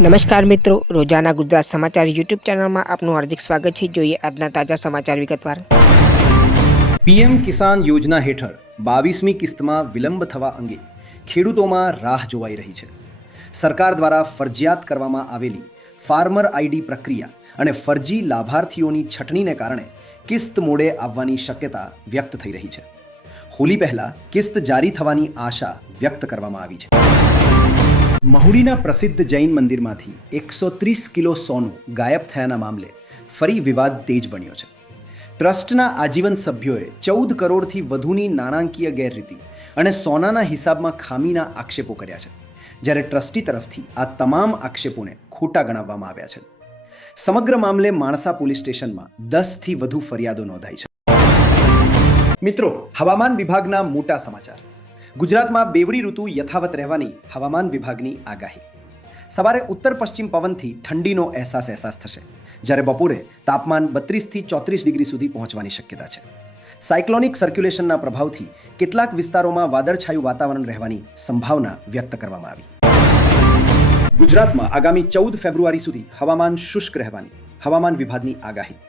નમસ્કાર મિત્રો, રોજાના ગુજરાત સમાચાર યુટ્યુબ ચેનલમાં આપનું હાર્દિક સ્વાગત છે। જોઈએ આજના તાજા સમાચાર વિગતવાર। પીએમ કિસાન યોજના હેઠળ 22મી કિસ્તમાં વિલંબ થવા અંગે ખેડૂતોમાં રાહ જોવાઈ રહી છે। સરકાર દ્વારા ફરજિયાત કરવામાં આવેલી ફાર્મર આઈડી પ્રક્રિયા અને ફરજી લાભાર્થીઓની છટણીને કારણે કિસ્ત મોડે આવવાની શક્યતા વ્યક્ત થઈ રહી છે। હોલી પહેલા કિસ્ત જારી થવાની આશા વ્યક્ત કરવામાં આવી છે। મહુડીના પ્રસિદ્ધ જૈન મંદિરમાંથી 130 કિલો સોનું ગાયબ થયાના મામલે ફરી વિવાદ તેજ બન્યો છે। ટ્રસ્ટના આજીવન સભ્યોએ 14 કરોડથી વધુની નાણાંકીય ગેરરીતિ અને સોનાના હિસાબમાં ખામીના આક્ષેપો કર્યા છે, જ્યારે ટ્રસ્ટી તરફથી આ તમામ આક્ષેપોને ખોટા ગણાવવામાં આવ્યા છે। સમગ્ર મામલે માણસા પોલીસ સ્ટેશનમાં 10થી વધુ ફરિયાદો નોંધાઈ છે। મિત્રો, હવામાન વિભાગના મોટા સમાચાર। ગુજરાતમાં બેવડી ઋતુ યથાવત રહેવાની હવામાન વિભાગની આગાહી। સવારે ઉત્તર પશ્ચિમ પવનથી ઠંડીનો અહેસાસ થશે, જ્યારે બપોરે તાપમાન 32થી 34 ડિગ્રી સુધી પહોંચવાની શક્યતા છે। સાયક્લોનિક સર્ક્યુલેશનના પ્રભાવથી કેટલાક વિસ્તારોમાં વાદળછાયું વાતાવરણ રહેવાની સંભાવના વ્યક્ત કરવામાં આવી। ગુજરાતમાં આગામી 14 ફેબ્રુઆરી સુધી હવામાન શુષ્ક રહેવાની હવામાન વિભાગની આગાહી।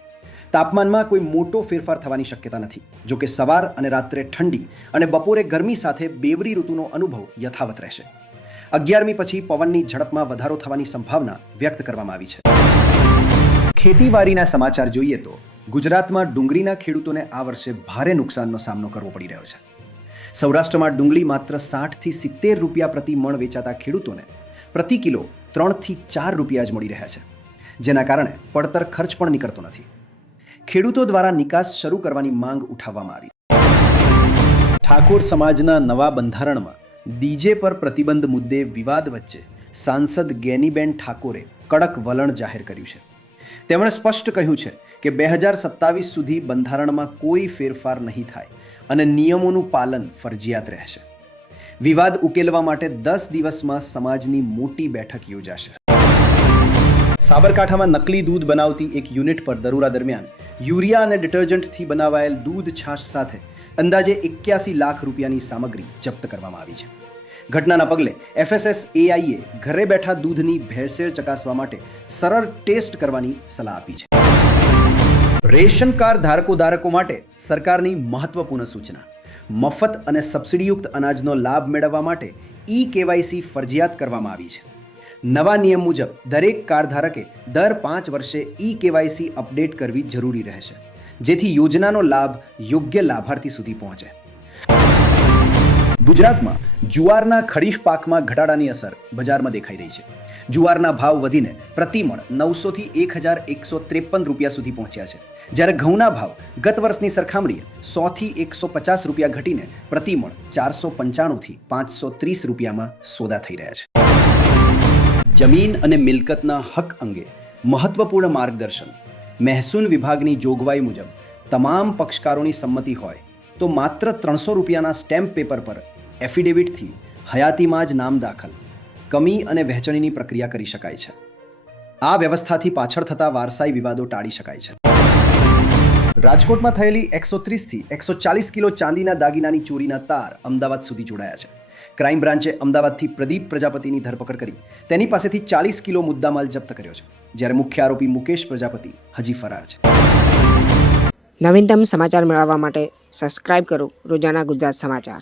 તાપમાનમાં કોઈ મોટો ફેરફાર થવાની શક્યતા નથી, જો કે સવાર અને રાત્રે ઠંડી અને બપોરે ગરમી સાથે બેવડી ઋતુનો અનુભવ યથાવત રહેશે। 11મી પછી પવનની ઝડપમાં વધારો થવાની સંભાવના વ્યક્ત કરવામાં આવી છે। ખેતીવાડીના સમાચાર જોઈએ તો ગુજરાતમાં ડુંગળીના ખેડૂતોને આ વર્ષે ભારે નુકસાનનો સામનો કરવો પડી રહ્યો છે। સૌરાષ્ટ્રમાં ડુંગળી માત્ર 60થી 70 રૂપિયા પ્રતિ મણ વેચાતા ખેડૂતોને પ્રતિ કિલો 3થી 4 રૂપિયા જ મળી રહ્યા છે, જેના કારણે પડતર ખર્ચ પણ નીકળતો નથી। ખેડૂતો દ્વારા નિકાસ શરૂ કરવાની માંગ ઉઠાવવામાં આવી। ઠાકોર સમાજના નવા બંધારણમાં ડીજે પર પ્રતિબંધ મુદ્દે વિવાદ વચ્ચે સાંસદ ગેનીબેન ઠાકોરે કડક વલણ જાહેર કર્યું છે। તેમણે સ્પષ્ટ કહ્યું છે કે 2027 સુધી બંધારણમાં કોઈ ફેરફાર નહીં થાય અને નિયમોનું પાલન ફરજિયાત રહેશે। વિવાદ ઉકેલવા માટે 10 દિવસમાં સમાજની મોટી બેઠક યોજાશે। સાબરકાંઠામાં નકલી દૂધ બનાવતી એક યુનિટ પર દરોડા દરમિયાન યુરિયા અને ડિટર્જન્ટથી બનાવાયેલ દૂધ છાશ સાથે અંદાજે 81 લાખ રૂપિયાની સામગ્રી જપ્ત કરવામાં આવી છે। ઘટનાના પગલે FSSAIએ ઘરે બેઠા દૂધની ભેળસેળ ચકાસવા માટે સરળ ટેસ્ટ કરવાની સલાહ આપી છે। રેશન કાર્ડ ધારકો માટે સરકારની મહત્વપૂર્ણ સૂચના। મફત અને સબસિડીયુક્ત અનાજનો લાભ મેળવવા માટે eKYC ફરજિયાત કરવામાં આવી છે। નવા નિયમ મુજબ દરેક કાર્ડ ધારકે દર 5 વર્ષે eKYC અપડેટ કરવી જરૂરી રહેશે, જેથી યોજનાનો લાભ યોગ્ય લાભાર્થી સુધી પહોંચે। ગુજરાતમાં જુવારના ખરીફ પાકમાં ઘટાડાની અસર બજારમાં દેખાઈ રહી છે। જુવારના ભાવ વધીને પ્રતિ મણ 900 થી 1153 રૂપિયા સુધી પહોંચ્યા છે, જ્યારે ઘઉંના ભાવ ગત વર્ષની સરખામણીએ 100 થી 150 રૂપિયા ઘટીને પ્રતિ મણ 495 થી 530 રૂપિયામાં સોદા થઈ રહ્યા છે। જમીન અને મિલકતના હક અંગે મહત્વપૂર્ણ માર્ગદર્શન। મહેસૂલ વિભાગની જોગવાઈ મુજબ તમામ પક્ષકારોની સંમતિ હોય તો માત્ર 300 રૂપિયાના સ્ટેમ્પ પેપર પર એફિડેવિટથી હયાતીમાં જ નામ દાખલ, કમી અને વહેંચણીની પ્રક્રિયા કરી શકાય છે। આ વ્યવસ્થાથી પાછળ થતા વારસાઈ વિવાદો ટાળી શકાય છે। રાજકોટમાં થયેલી 130 થી 140 કિલો ચાંદીના દાગીનાની ચોરીના તાર અમદાવાદ સુધી જોડાયા છે। ક્રાઇમ બ્રાન્ચે અમદાવાદથી પ્રદીપ પ્રજાપતિની ધરપકડ કરી તેની પાસેથી 40 કિલો મુદ્દામાલ જપ્ત કર્યો છે, જ્યારે મુખ્ય આરોપી મુકેશ પ્રજાપતિ હજી ફરાર છે। નવીનતમ સમાચાર મેળવવા માટે સબસ્ક્રાઇબ કરો રોજાના ગુજરાત સમાચાર।